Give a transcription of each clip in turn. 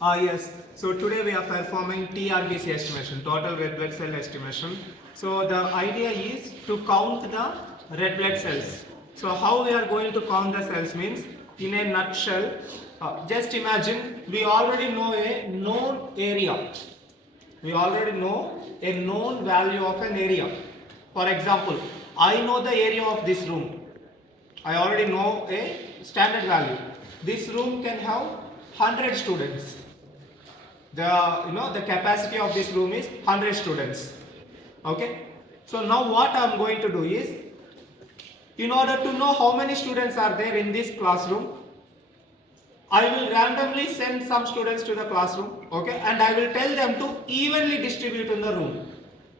Yes. So today we are performing TRBC estimation, total red blood cell estimation. So the idea is to count the red blood cells. So how we are going to count the cells means, in a nutshell, just imagine we already know a known area. We already know a known value of an area. For example, I know the area of this room. I already know a standard value. This room can have 100 students. The capacity of this room is 100 students. Okay. So now what I am going to do is, in order to know how many students are there in this classroom, I will randomly send some students to the classroom, okay, and I will tell them to evenly distribute in the room.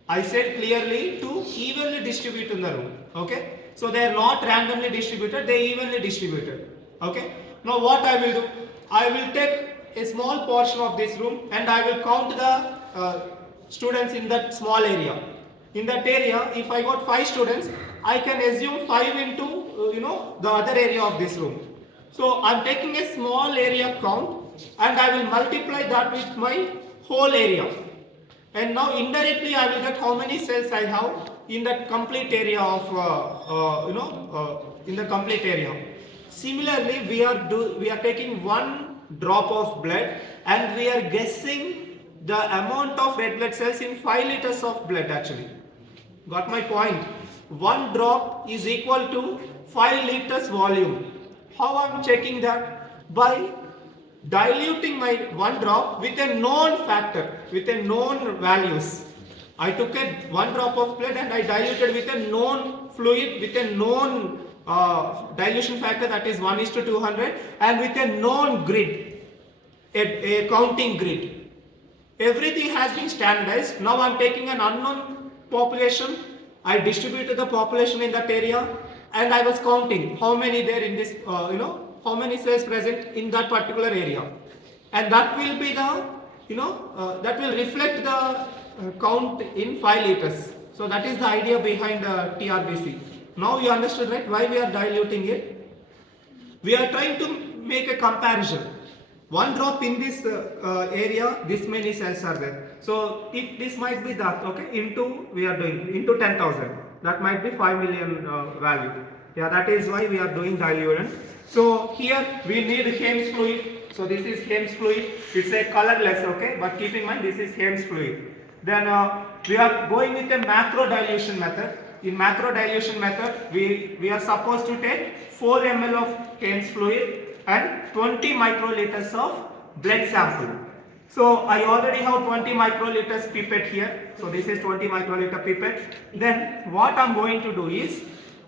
I said clearly to evenly distribute in the room, okay. So they are not randomly distributed, they evenly distributed, okay. Now what I will do, I will take a small portion of this room and I will count the students in that small area. In that area, if I got 5 students, I can assume 5 into the other area of this room. So I am taking a small area count and I will multiply that with my whole area. And now indirectly I will get how many cells I have in that complete area of in the complete area. Similarly, we are taking one drop of blood and we are guessing the amount of red blood cells in 5 liters of blood actually. Got my point? One drop is equal to 5 liters volume. How I am checking that? By diluting my one drop with a known factor, with a known values. I took one drop of blood and I diluted with a known fluid with a known dilution factor, that is 1:200, and with a known grid, a counting grid. Everything has been standardized. Now I am taking an unknown population. I distributed the population in that area and I was counting how many there in this, how many cells present in that particular area. And that will be the, that will reflect the count in 5 liters. So that is the idea behind TRBC. Now you understood, right, why we are diluting it? We are trying to make a comparison. One drop in this area, this many cells are there. So this might be that, okay, into we are doing into 10,000. That might be 5 million value. Yeah, that is why we are doing dilution. So here we need Hames fluid. So this is Hames fluid. It's a colorless, okay, but keep in mind this is Hames fluid. Then we are going with a macrodilution method. In macrodilution method, we are supposed to take 4 ml of Hames fluid and 20 microliters of blood sample. So I already have 20 microliters pipette here. So this is 20 microliter pipette. Then what I am going to do is,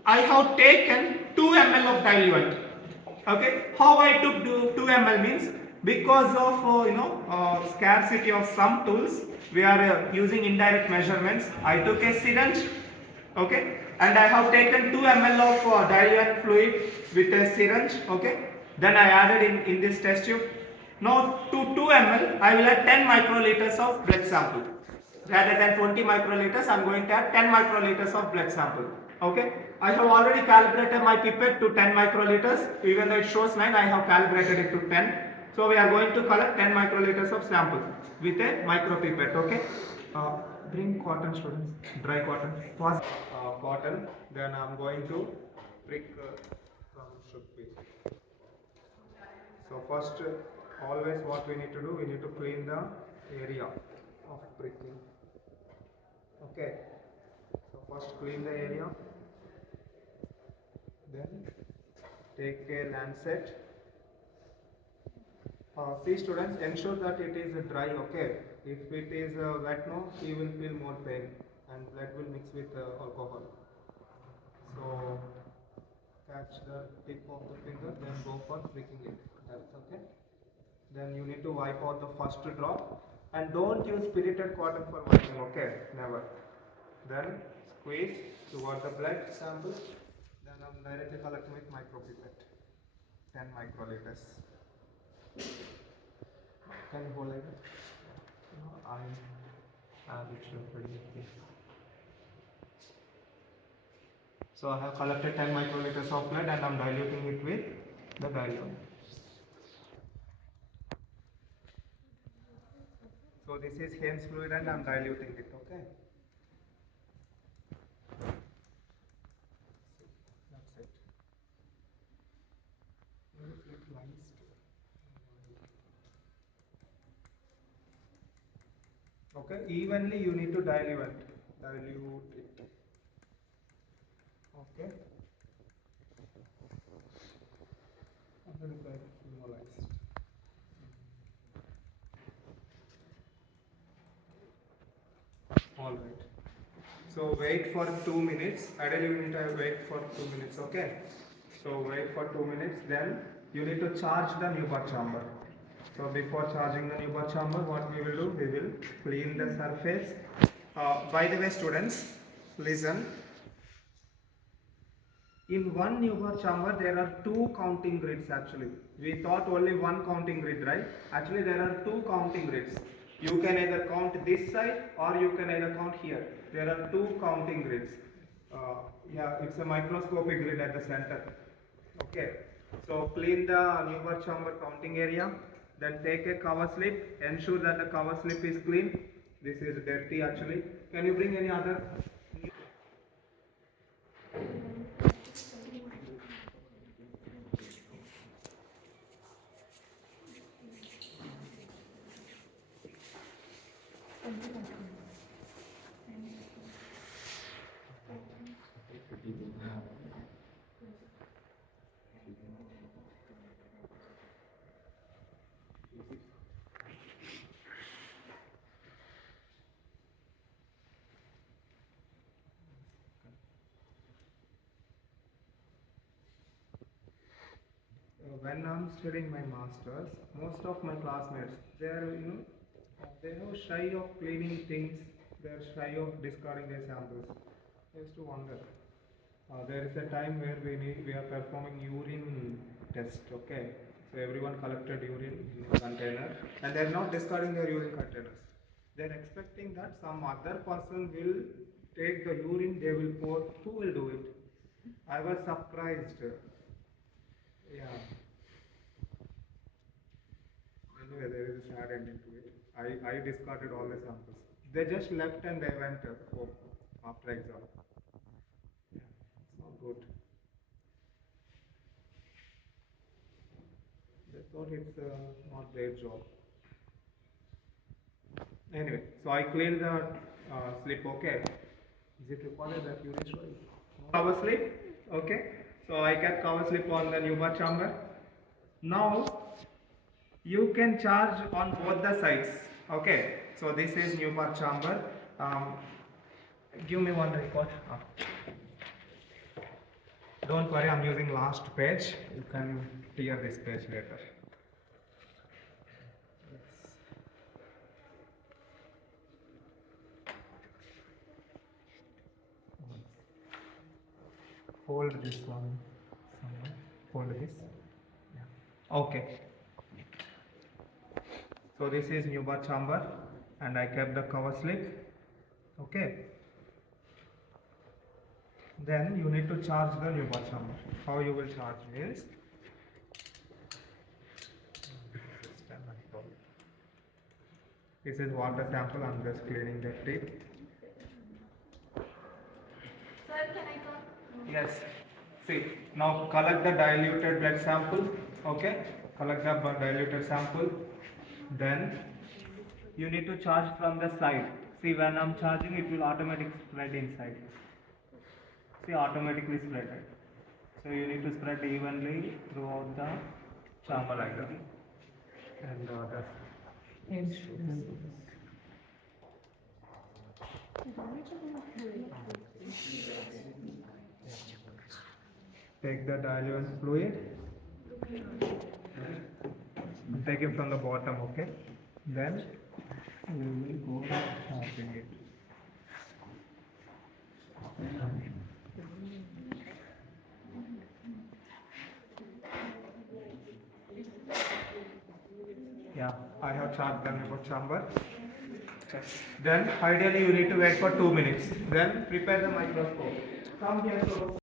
I have taken 2 ml of diluent. Okay, how I took 2 ml means, because of scarcity of some tools, we are using indirect measurements. I took a syringe, okay, and I have taken 2 ml of diluent fluid with a syringe, okay. Then I added in this test tube. Now to 2 ml, I will add 10 microliters of blood sample. Rather than 20 microliters, I am going to add 10 microliters of blood sample. Okay. I have already calibrated my pipette to 10 microliters. Even though it shows 9, I have calibrated it to 10. So we are going to collect 10 microliters of sample with a micro pipette. Okay. Bring cotton, students. Dry cotton. Pause. Cotton. Then I am going to prick from should be. So first, always what we need to do, we need to clean the area of pricking. Okay. So first clean the area. Then take a lancet. See students, ensure that it is dry, okay. If it is wet, no, you will feel more pain and blood will mix with alcohol. So catch the tip of the finger, then go for pricking it. That's okay. Then you need to wipe out the first drop and don't use spirited cotton for wiping, okay, never. Then squeeze toward the blood sample. Then I'm directly collecting with micropipette, 10 microliters. Can you hold like that? No, I have it ready. So I have collected 10 microliters of blood and I am diluting it with the diluent. So this is Hens fluid and I'm diluting it, okay? That's it. Okay, evenly you need to dilute it. Okay. And then normalized. All right. So wait for 2 minutes. Ideally, you need to wait for 2 minutes. Okay. So wait for 2 minutes. Then you need to charge the Newport chamber. So before charging the Newport chamber, what we will do? We will clean the surface. By the way, students, listen. In one Newport chamber, there are two counting grids actually. We thought only one counting grid, right? Actually, there are two counting grids. You can either count this side or you can either count here. There are two counting grids. Yeah, it's a microscopic grid at the center. Okay. So clean the Newport chamber counting area. Then take a cover slip. Ensure that the cover slip is clean. This is dirty actually. Can you bring any other? When I'm studying my masters, most of my classmates, they're shy of cleaning things. They're shy of discarding their samples. I used to wonder. There is a time where we are performing urine test. Okay, so everyone collected urine in a container, and they're not discarding their urine containers. They're expecting that some other person will take the urine. They will pour. Who will do it? I was surprised. Yeah. Anyway, there is a sad ending to it. I discarded all the samples. They just left and they went home after exam. Yeah, it's not good. They thought it's not their job. Anyway, so I cleaned the slip. Okay. Is it required that you destroy cover slip? Okay. So I kept cover slip on the Newport chamber. Now you can charge on both the sides. Okay, so this is Newport chamber. Give me one record. Don't worry, I'm using last page. You can clear this page later. Hold this one somewhere. Hold this. Yeah. Okay. So this is Newport chamber and I kept the cover slip. Okay. Then you need to charge the Newport chamber. How you will charge is this is water sample. I'm just cleaning the tip. Sir, can I come? Yes. See, now collect the diluted blood sample. Okay. Collect the diluted sample. Then you need to charge from the side. See, when I'm charging, it will automatically spread inside. See, automatically spread it. So you need to spread evenly throughout the chamber like that. And that's take the diluent fluid. Take it from the bottom, okay? Then we will go charging it. Yeah, I have charged the Newport chamber. Okay. Then ideally you need to wait for 2 minutes. Then prepare the microscope. Come here. So